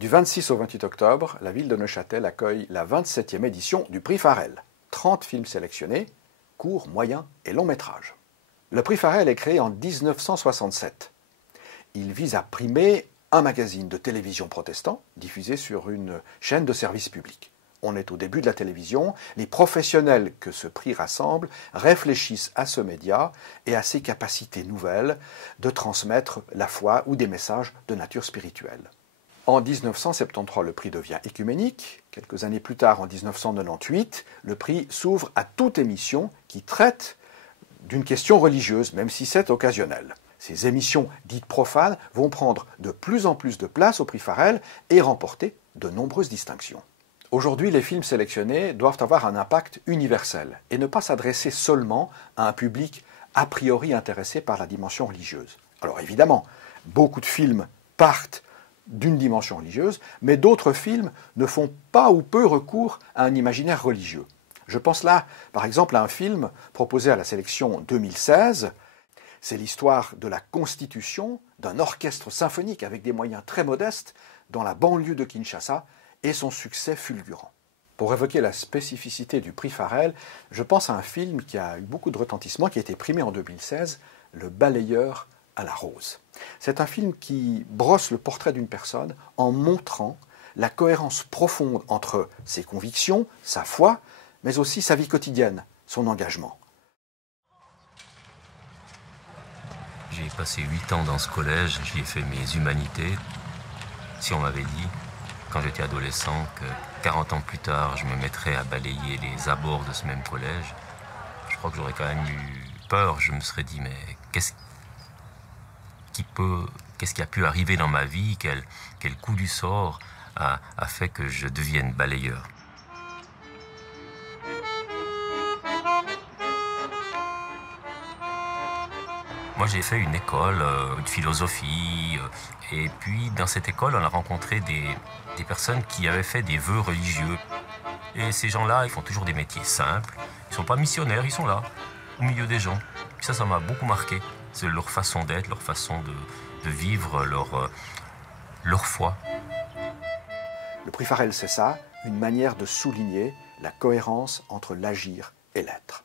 Du 26 au 28 octobre, la ville de Neuchâtel accueille la 27e édition du prix Farel. 30 films sélectionnés, courts, moyens et longs métrages. Le prix Farel est créé en 1967. Il vise à primer un magazine de télévision protestant diffusé sur une chaîne de service public. On est au début de la télévision, les professionnels que ce prix rassemble réfléchissent à ce média et à ses capacités nouvelles de transmettre la foi ou des messages de nature spirituelle. En 1973, le prix devient écuménique. Quelques années plus tard, en 1998, le prix s'ouvre à toute émission qui traite d'une question religieuse, même si c'est occasionnel. Ces émissions dites profanes vont prendre de plus en plus de place au prix Farel et remporter de nombreuses distinctions. Aujourd'hui, les films sélectionnés doivent avoir un impact universel et ne pas s'adresser seulement à un public a priori intéressé par la dimension religieuse. Alors évidemment, beaucoup de films partent d'une dimension religieuse, mais d'autres films ne font pas ou peu recours à un imaginaire religieux. Je pense là, par exemple, à un film proposé à la sélection 2016. C'est l'histoire de la constitution d'un orchestre symphonique avec des moyens très modestes dans la banlieue de Kinshasa et son succès fulgurant. Pour évoquer la spécificité du prix Farel, je pense à un film qui a eu beaucoup de retentissement, qui a été primé en 2016, Le Balayeur à la rose. C'est un film qui brosse le portrait d'une personne en montrant la cohérence profonde entre ses convictions, sa foi, mais aussi sa vie quotidienne, son engagement. J'ai passé 8 ans dans ce collège, j'y ai fait mes humanités. Si on m'avait dit, quand j'étais adolescent, que 40 ans plus tard, je me mettrais à balayer les abords de ce même collège, je crois que j'aurais quand même eu peur. Je me serais dit, mais qu'est-ce qui a pu arriver dans ma vie, quel coup du sort a fait que je devienne balayeur. Moi, j'ai fait une école de philosophie, et puis dans cette école, on a rencontré des personnes qui avaient fait des vœux religieux. Et ces gens-là, ils font toujours des métiers simples, ils ne sont pas missionnaires, ils sont là, au milieu des gens. Puis ça m'a beaucoup marqué. C'est leur façon d'être, leur façon de vivre, leur foi. Le prix Farel, c'est ça, une manière de souligner la cohérence entre l'agir et l'être.